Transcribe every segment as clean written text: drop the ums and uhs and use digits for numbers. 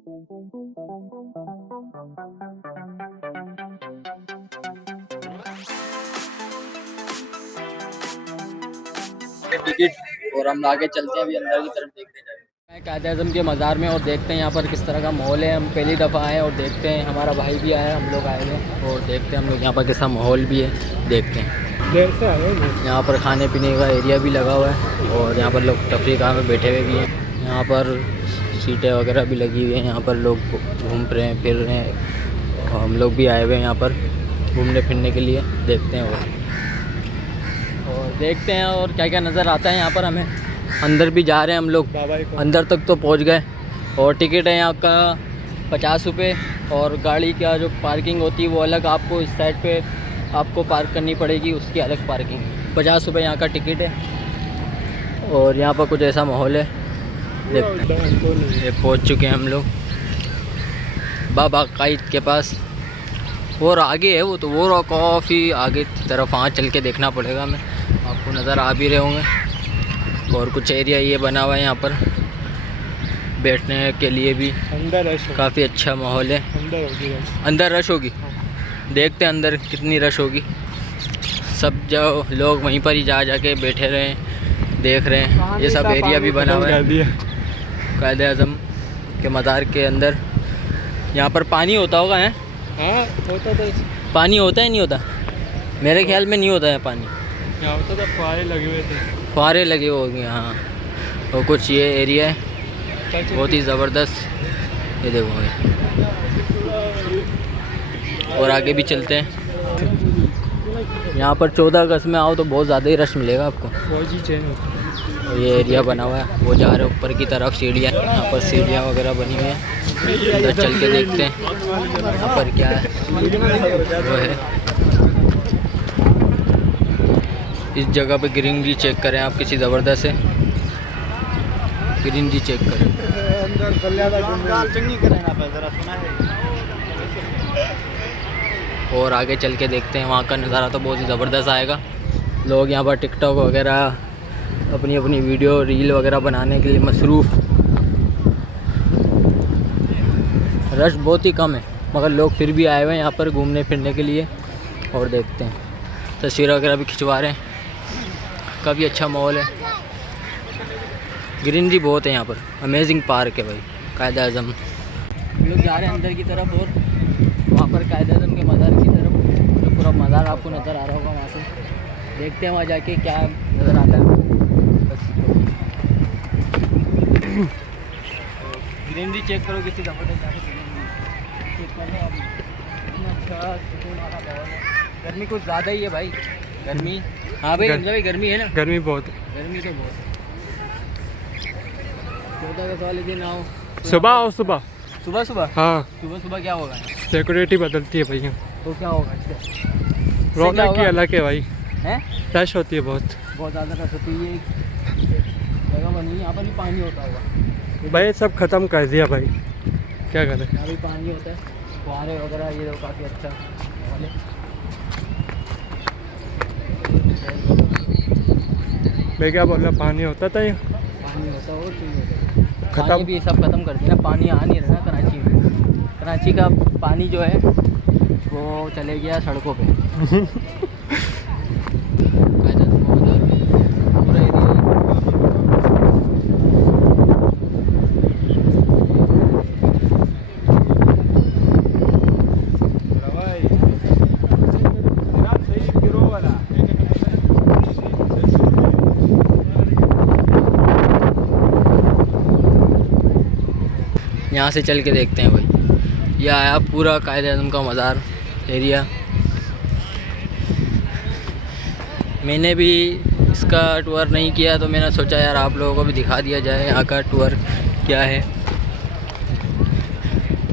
Ticket और हम आगे चलते हैं अभी अंदर की तरफ देखने जाएंगे कायद-ए-आज़म के मज़ार में और देखते हैं यहाँ पर किस तरह का माहौल है। हम पहली दफ़ा आए और देखते हैं, हमारा भाई भी आया, हम लोग आए हैं और देखते हैं हम लोग यहाँ पर कैसा माहौल भी है, देखते हैं। यहाँ पर खाने पीने का एरिया भी लगा हुआ है और यहाँ पर लोग तफरीक़ा में बैठे हुए भी हैं। यहाँ पर सीटें वगैरह भी लगी हुई हैं, यहाँ पर लोग घूम रहे हैं, फिर रहे हैं और हम लोग भी आए हुए हैं यहाँ पर घूमने फिरने के लिए। देखते हैं और देखते हैं और क्या क्या नज़र आता है यहाँ पर हमें। अंदर भी जा रहे हैं हम लोग, अंदर तक तो पहुँच गए और टिकट है यहाँ का 50 रुपये और गाड़ी का जो पार्किंग होती है वो अलग, आपको इस साइड पे आपको पार्क करनी पड़ेगी, उसकी अलग पार्किंग। 50 रुपये यहाँ का टिकट है और यहाँ पर कुछ ऐसा माहौल है। देखते हैं ये पहुँच चुके हैं हम लोग बाबा कायद के पास और आगे है वो, तो वो काफ़ी आगे की तरफ वहाँ चल के देखना पड़ेगा हमें, आपको नज़र आ भी रहे होंगे। और कुछ एरिया ये बना हुआ है यहाँ पर बैठने के लिए भी, अंदर काफ़ी अच्छा माहौल है। अंदर रश होगी, देखते हैं अंदर कितनी रश होगी। सब जो लोग वहीं पर ही जाके बैठे रहे हैं, देख रहे हैं। ये सब एरिया भी बना हुआ है कायद-ए-आज़म के मज़ार के अंदर। यहाँ पर पानी होता होगा है? हाँ होता था। पानी होता है नहीं होता? मेरे ख्याल में नहीं होता है पानी। यहाँ होता था, फुहारे लगे हुए थे। फुहारे लगे होंगे हाँ। और कुछ ये एरिया है बहुत ही ज़बरदस्त, ये देखो भाई। और आगे भी चलते हैं। यहाँ पर 14 अगस्त में आओ तो बहुत ज़्यादा ही रश मिलेगा आपको। और ये एरिया बना हुआ है, वो जा रहे हैं ऊपर की तरफ सीढ़ियाँ, यहाँ पर सीढ़ियाँ वगैरह बनी हुई हैं। अंदर चल के देखते हैं यहाँ पर क्या है। वो है इस जगह पे ग्रीनरी चेक करें आप, किसी ज़बरदस्त है ग्रीनरी चेक करें। और आगे चल के देखते हैं, वहाँ का नज़ारा तो बहुत ही ज़बरदस्त आएगा। लोग यहाँ पर टिकटॉक वगैरह अपनी अपनी वीडियो रील वगैरह बनाने के लिए मसरूफ़। रश बहुत ही कम है मगर लोग फिर भी आए हुए हैं यहाँ पर घूमने फिरने के लिए। और देखते हैं, तस्वीर वगैरह भी खिंचवा रहे हैं, काफ़ी अच्छा माहौल है। ग्रीनरी बहुत है यहाँ पर, अमेजिंग पार्क है भाई कायद-ए-आज़म। हम लोग जा रहे हैं अंदर की तरफ और वहाँ पर कायद-ए-आज़म के मज़ार की तरफ, जो पूरा मज़ार आपको नज़र आ रहा होगा वहाँ से। देखते हैं वहाँ जाके क्या नज़र आता है। ग्रीनरी चेक करो, किसी ज़बरदस्त चेक कर लो आप। इतना अच्छा सुकून वाला माहौल है। गर्मी कुछ ज़्यादा ही है भाई, गर्मी। हाँ भाई भाई गर्मी है ना, गर्मी बहुत है। गर्मी तो बहुत है। 14 अगस्त वाले दिन आओ, सुबह आओ, सुबह सुबह सुबह। हाँ सुबह सुबह क्या होगा? सिक्योरिटी बदलती है भैया, तो क्या होगा इससे? रौनक की अलग है भाई, हैं? रश होती है बहुत ज़्यादा रश होती है। जगह बनी है यहाँ पर भी पानी होता होगा भाई, सब ख़त्म कर दिया भाई, क्या करें। यहाँ भी पानी होता है, फुहारे वगैरह, ये तो काफ़ी अच्छा माहौल है। मैं क्या बोल रहा, पानी होता था यहाँ, पानी होता हो तो खत्म। पानी भी सब खत्म कर दिया, पानी आ नहीं रहा कराची में। कराची का पानी जो है वो चले गया सड़कों पे। यहाँ से चल के देखते हैं भाई। यह आया पूरा कायद-ए-आज़म का मज़ार एरिया। मैंने भी इसका टूर नहीं किया तो मैंने सोचा यार आप लोगों को भी दिखा दिया जाए यहाँ का टूर क्या है।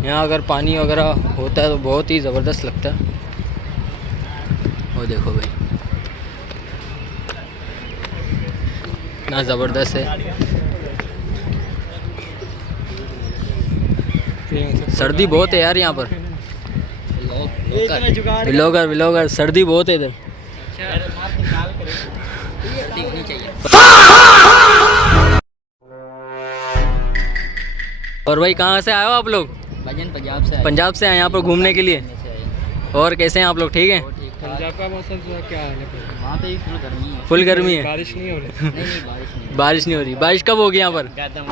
यहाँ अगर पानी वगैरह होता है तो बहुत ही ज़बरदस्त लगता है। वो देखो भाई इतना ज़बरदस्त है। सर्दी बहुत है यार यहाँ पर। व्लॉगर सर्दी बहुत है इधर। और भाई कहाँ से आए हो आप लोग? भाईजान पंजाब से आए। पंजाब से आए यहाँ पर घूमने के लिए। से आए। और कैसे हैं आप लोग? ठीक हैं? पंजाब का मौसम क्या है? वहाँ पे फुल गर्मी है। फुल गर्मी है? बारिश नहीं हो रही। नहीं बारिश नहीं। बारिश नहीं हो रही। बारिश कब होगी यहाँ पर?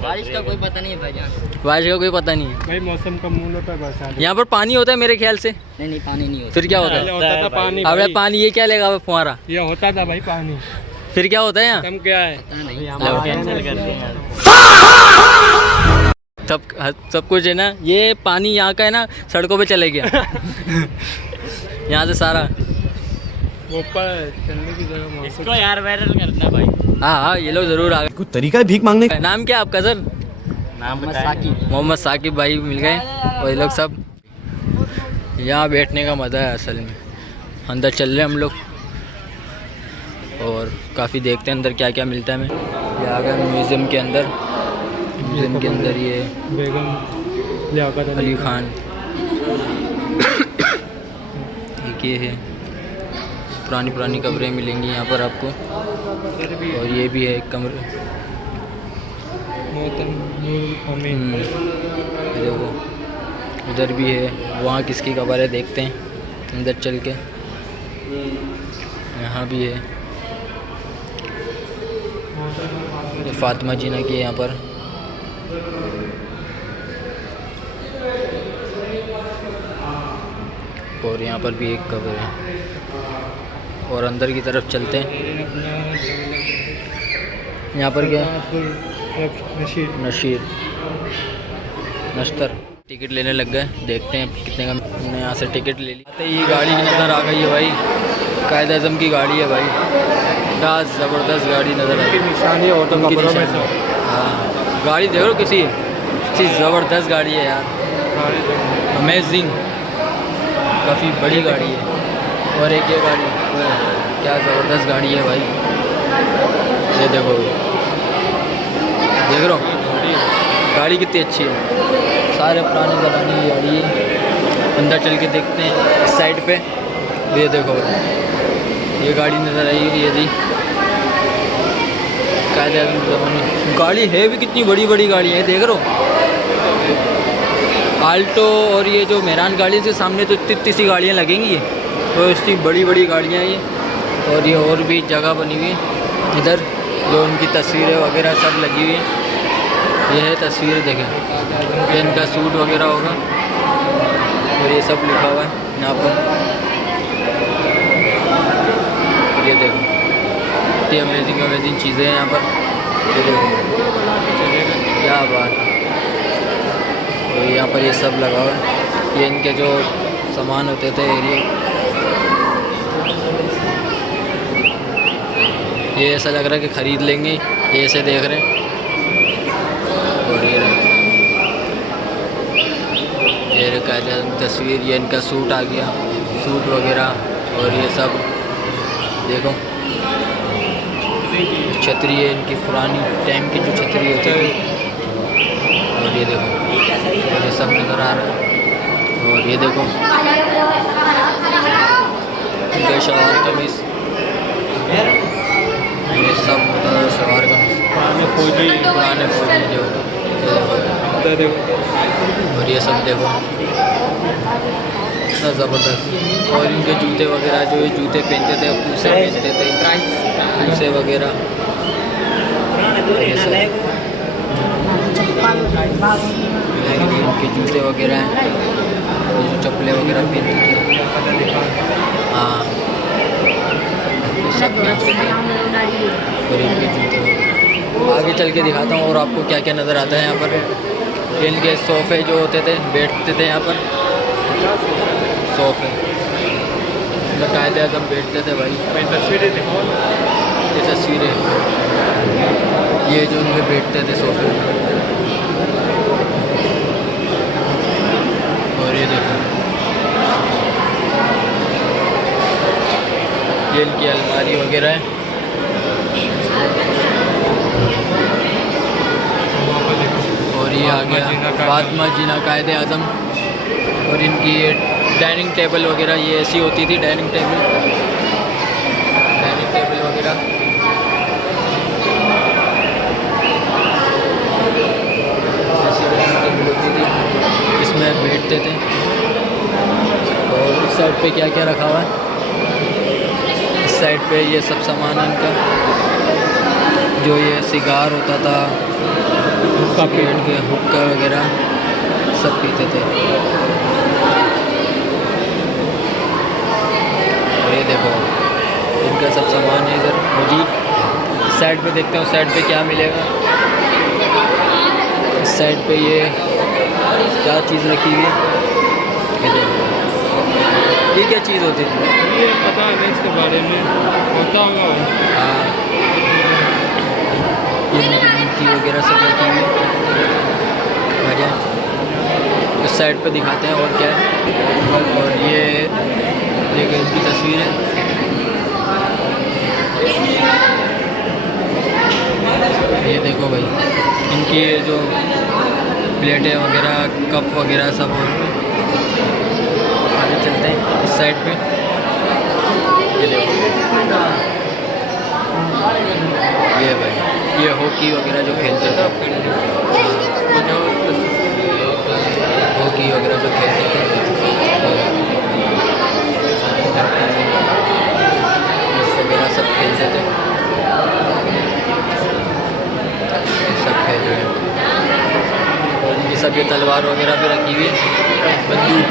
बारिश का कोई पता नहीं है भाईजान। बारिश का कोई पता नहीं है। भाई मौसम का मूड होता है बरसात। यहाँ पर पानी होता है मेरे ख्याल से। नहीं पानी नहीं होता। फिर क्या होता पहले है? होता था पानी। अबे भाई। पानी ये क्या लेगा फुहारा? ये होता था भाई पानी। फिर क्या होता है यहाँ? कम क्या है? पता नहीं। लो। कैंसिल कर दें। सब कुछ है ना, ये पानी यहाँ का है ना, सड़कों पे चले गया। यहाँ से सारा। वो ऊपर चलने की जगह मौसम। इसको यार वायरल करना भाई। हाँ हाँ, ये लोग जरूर आ गए। कुछ तरीका है भीख मांगने का? नाम क्या आपका सर? नाम साकिब। मोहम्मद साकिब भाई मिल गए। और ये लोग सब यहाँ बैठने का मज़ा है असल में। अंदर चल रहे हैं हम लोग और काफ़ी देखते हैं अंदर क्या क्या मिलता है हमें। ये आ गए म्यूज़ियम के अंदर। म्यूज़ियम के अंदर ये बेगम लियाकत अली खान, एक ये है। पुरानी कब्रें मिलेंगी यहाँ पर आपको। और ये भी है एक कमरे। देखो उधर भी है। वहाँ किसकी कब्र है देखते हैं अंदर चल के। यहाँ भी है। ये फातिमा जीना की है यहाँ पर। और यहाँ पर भी एक कब्र है। और अंदर की तरफ चलते हैं। यहाँ पर क्या? नश्तर। टिकट लेने लग गए, देखते हैं कितने का। हमने यहाँ से टिकट ले ली। ये गाड़ी नज़र आ गई है भाई, कायद आज़म की गाड़ी है भाई। क्या ज़बरदस्त गाड़ी नज़र आ रही है। निशानी हो तो उनकी कब्रों में निशानी। से। हाँ गाड़ी देखो किसी ज़बरदस्त गाड़ी है यार, अमेजिंग। काफ़ी बड़ी गाड़ी है। और एक ये गाड़ी, क्या ज़बरदस्त गाड़ी है भाई। ये देखो, देख रहे हो गाड़ी कितनी अच्छी है। सारे पुराने ज़माने की गाड़ी है। अंदर चल के देखते हैं इस साइड पे। ये देखो ये गाड़ी नज़र आई है। ये जी कायदे ज़माने गाड़ी है भी, कितनी बड़ी बड़ी गाड़ी है देख रहे हो। आल्टो और ये जो मेहरान गाड़ी के सामने तो इतनी सी गाड़ियाँ लगेंगी ये, तो इतनी बड़ी बड़ी गाड़ियाँ हैं ये। और ये और भी जगह बनी हुई है इधर, जो उनकी तस्वीरें वगैरह सब लगी हुई हैं। ये है तस्वीर, देखें ये इनका सूट वगैरह होगा। और ये सब लिखा हुआ है यहाँ पर। ये देखो इतनी अमेजिंग चीज़ें हैं यहाँ पर। ये देखो क्या बात है। तो यहाँ पर ये सब लगा हुआ है। ये इनके जो सामान होते थे एरिया, ये ऐसा लग रहा है कि ख़रीद लेंगे। ये ऐसे देख रहे हैं। और ये कायदा तस्वीर, ये इनका सूट आ गया, सूट वगैरह। और ये सब देखो छतरी है इनकी, पुरानी टाइम की जो छतरी होती थी। और ये देखो ये सब नज़र आ रहा है। और ये देखो इनका शलवार कमीज़, ये सब शलवार कमीज़ पुराने फौजी जो। और ये सब देखो इतना ज़बरदस्त। और इनके जूते वगैरह, जो ये जूते पहनते थे, पूसे पहनते थे, पूसे वगैरह। ये सब इनके जूते वगैरह हैं, ये जो चप्पलें वगैरह पहनते थे। हाँ ये सब पहनते थे। और इनके जूते वगैरह आगे चल के दिखाता हूँ और आपको क्या क्या नज़र आता है यहाँ पर। इनके सोफ़े जो होते थे, बैठते थे यहाँ पर सोफ़े, इसमें कायदे आज़म बैठते थे भाई। तस्वीरें देखो, ये तस्वीरें, ये जो उनमें बैठते थे सोफ़े। और ये देखो ये इनकी अलमारी वगैरह है। और ये आ गया फातिमा जीना कायदे आज़म। और इनकी ये डाइनिंग टेबल वगैरह, ये ऐसी होती थी डाइनिंग टेबल वगैरह। ऐसी डाइनिंग टेबल इस साइड पे क्या क्या रखा हुआ है। इस साइड पे ये सब सामान है इनका, जो ये सिगार होता था, सिगरेट के हुक्का वगैरह सब पीते थे। ये देखो इनका सब सामान है इधर मौजूद। इस साइड पे देखते हैं उस साइड पे क्या मिलेगा। इस साइड पे ये क्या चीज़ रखी हुई है, ये देखो ये क्या चीज़ होती थी, ये पता नहीं इसके बारे में, होता होगा। हाँ ये निमकी वगैरह सब रखी हुई है। वजह इस साइड पे दिखाते हैं और क्या है। और ये देखिए इनकी तस्वीर है। ये देखो भाई इनकी ये जो प्लेटें वगैरह कप वगैरह सब हो। आगे चलते हैं इस साइड पे। ये देखो ये भाई ये हॉकी वगैरह जो खेलते थे, हॉकी वगैरह जो खेलते थे वगैरह सब खेलते थे, सब खेल रहे हैं। और इनकी सब ये तलवार वगैरह भी रखी हुई है, बंदूक।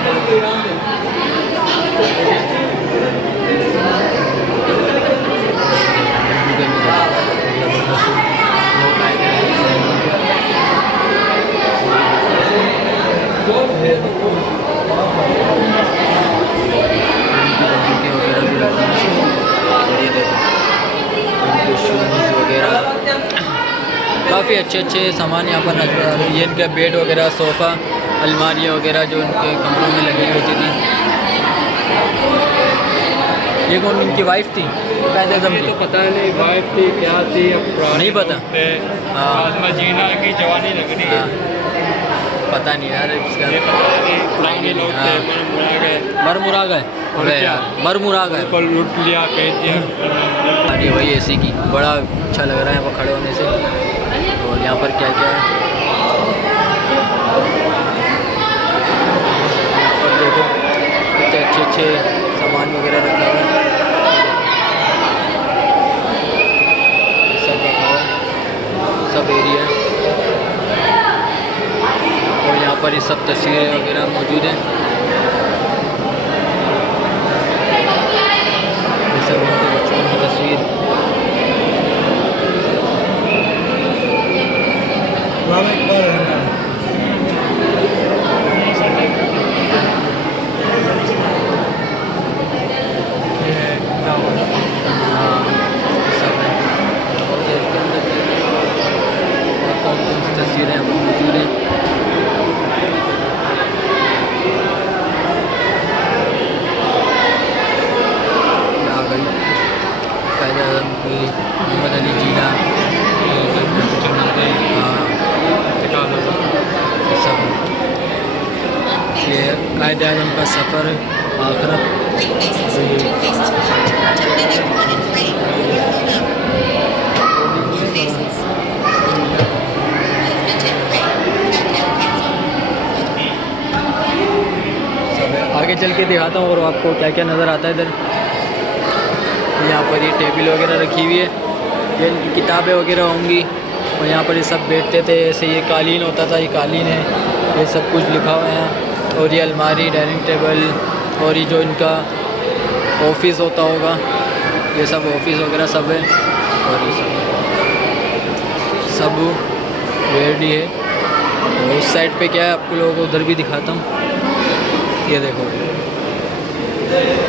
बंदूकें वगैरह भी रखी हैं। और ये देखो इनके शूज़ वगैरह काफ़ी अच्छे सामान यहाँ पर नजर आ रहे हैं। ये इनका बेड वगैरह, सोफ़ा, अलमारियाँ वगैरह जो इनके कमरों में लगी होती थी। ये कौन इनकी वाइफ थी? ये तो पता नहीं वाइफ थी क्या थी, अब नहीं पता। हाँ जीना की जवानी लग रही है। पता नहीं यार इसका। ये पता है कि पुराने लोग थे, मर गए। मरमुरा गए, मरमुरा गए, को लूट लिया, कह दिया। अरे वही एसी की बड़ा अच्छा लग रहा है वो खड़े होने से। और यहाँ पर क्या क्या है और देखो कितने अच्छे सामान वगैरह रखा हुआ है, सब रखा हुआ है, सब एरिया। और यहाँ पर ये सब तस्वीरें वगैरह मौजूद हैं। ये सब इनके बच्चों की तस्वीर। तस्वीरें मौजूद हैं। आ गई कायद आज़म की, मोहम्मद अली जीना, सब ये कायद आज़म का सफ़र आखिरत। आगे चल के दिखाता हूँ और आपको क्या क्या नज़र आता है इधर। यहाँ पर ये टेबल वगैरह रखी हुई है, ये इनकी किताबें वगैरह होंगी। और यहाँ पर ये सब बैठते थे, ऐसे ये कालीन होता था, ये कालीन है, ये सब कुछ लिखा हुआ है। और ये अलमारी, डाइनिंग टेबल, और ये जो इनका ऑफिस होता होगा, ये सब ऑफिस वगैरह सब है। और ये सब रेडी है। और उस साइड पे क्या है आपको लोगों को उधर भी दिखाता हूँ। ये देखो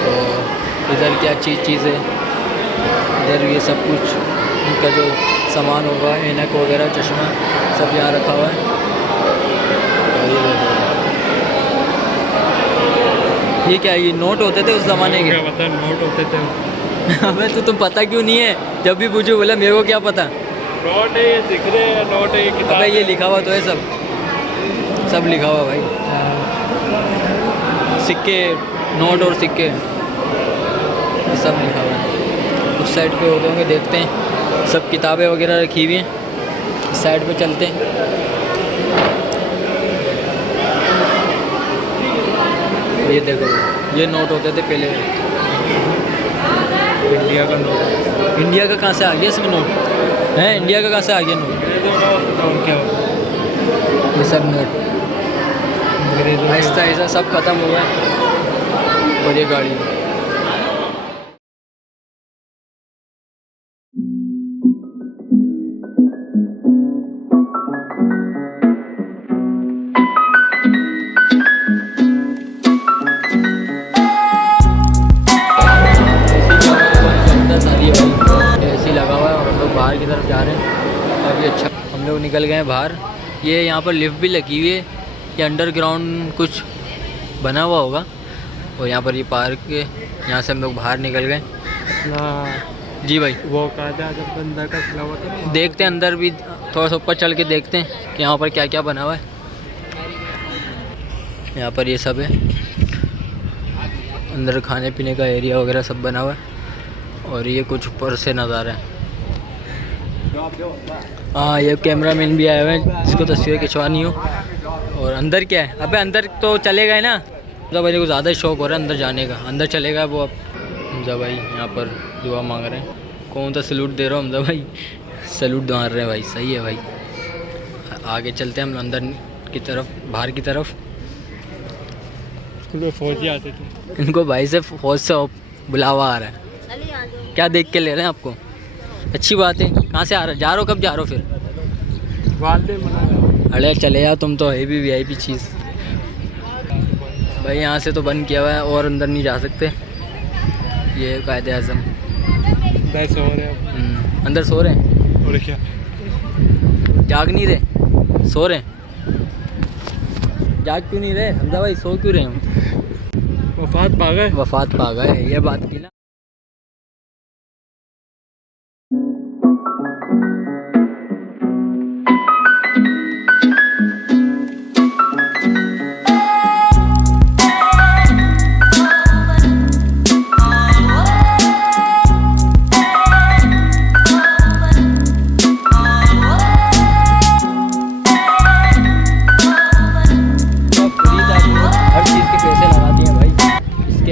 और इधर क्या चीज़ है, इधर ये सब कुछ इनका जो सामान होगा, ऐनक वगैरह, चश्मा सब यहाँ रखा हुआ है। और ये देखो ये क्या है, ये नोट होते थे उस ज़माने के? पता नोट होते थे। हमें तो तुम पता क्यों नहीं है? जब भी पूछो बोला मेरे को क्या पता। नोट है ये, दिख रहे हैं नोट है ये, किताब ये लिखा हुआ तो है, सब लिखा हुआ भाई, सिक्के, नोट और सिक्के ये सब लिखा हुआ है। उस साइड पे होते होंगे, देखते हैं। सब किताबें वगैरह रखी हुई हैं। इस साइड पे चलते हैं। ये देखो ये नोट होते थे पहले। इंडिया का नोट। इंडिया का कहाँ से आ गया इसमें नोट है? इंडिया का कहाँ से आ गया नोट? क्या होता ये सब नोट आहिस्ता आहिस्ता सब ख़त्म हुआ है। और ये गाड़ी ऐसी लगा हुआ है और हम लोग बाहर की तरफ जा रहे हैं। काफ़ी अच्छा, हम लोग निकल गए हैं बाहर। ये यहाँ पर लिफ्ट भी लगी हुई है, ये अंडरग्राउंड कुछ बना हुआ होगा। और यहाँ पर ये पार्क है, यहाँ से हम लोग बाहर निकल गए। जी भाई, वो कहा था जब बंदा का खिला हुआ था। देखते हैं अंदर भी, थोड़ा सा ऊपर चल के देखते हैं कि यहाँ पर क्या क्या बना हुआ है। यहाँ पर ये सब है, अंदर खाने पीने का एरिया वगैरह सब बना हुआ है। और ये कुछ ऊपर से नज़ारा है। हाँ, ये कैमरामैन भी आए हुए हैं जिसको तस्वीरें खिंचवानी हो। और अंदर क्या है? अबे अंदर तो चले गए ना, हमजा भाई को ज़्यादा शौक हो रहा है अंदर जाने का। अंदर चलेगा वो। अब हमजा भाई यहाँ पर दुआ मांग रहे हैं। कौन सा सैल्यूट दे रहा हूँ हमजा भाई? सैल्यूट मार रहे हैं भाई, सही है भाई। आगे चलते हैं हम अंदर की तरफ, बाहर की तरफ। फौजी आते थे। इनको भाई से फौज से बुलावा आ रहा है। क्या देख के ले रहे हैं आपको? अच्छी बात है। कहाँ से आ रहा है? जा रहे हो? कब जा रहे हो फिर? वाले मना। अरे चले यार, तुम तो है भी वीआईपी चीज़ भाई। यहाँ से तो बंद किया हुआ है और अंदर नहीं जा सकते। ये कायदे आज़म सो रहे हैं। अंदर सो रहे हैं। और क्या जाग नहीं रहे, सो रहे हैं। जाग क्यों नहीं रहे हमजा भाई? सो क्यों रहे हम? वफात पा गए। वफात पा गए, ये बात की ना।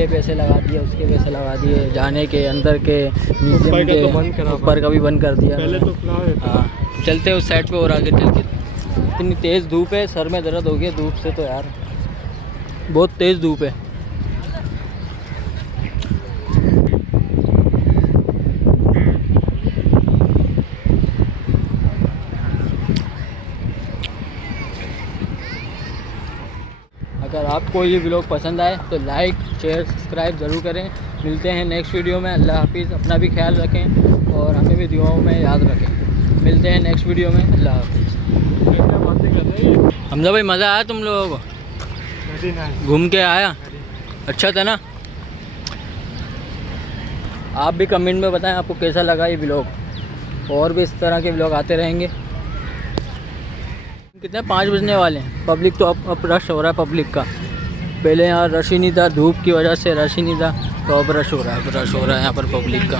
पैसे लगा दिए, उसके पैसे लगा दिए, जाने के, अंदर के, म्यूजियम के, ऊपर का भी बंद कर दिया। पहले तो हाँ, चलते हैं उस साइड पे और आगे चल के। इतनी तेज़ धूप है, सर में दर्द हो गया धूप से तो यार, बहुत तेज़ धूप है। अगर आपको ये व्लॉग पसंद आए तो लाइक शेयर सब्सक्राइब ज़रूर करें। मिलते हैं नेक्स्ट वीडियो में। अल्लाह हाफिज़। अपना भी ख्याल रखें और हमें भी दुआओं में याद रखें। मिलते हैं नेक्स्ट वीडियो में। अल्लाह हाफिज़। हमजा भाई, मज़ा आया तुम लोगों को? घूम के आया? अच्छा था ना? आप भी कमेंट में बताएं आपको कैसा लगा ये व्लॉग। और भी इस तरह के व्लॉग आते रहेंगे। कितने 5 बजने वाले हैं। पब्लिक तो अब रश हो रहा है पब्लिक का। पहले यहाँ रश ही नहीं था, धूप की वजह से रश ही नहीं था, तो अब रश हो रहा है यहाँ पर पब्लिक का।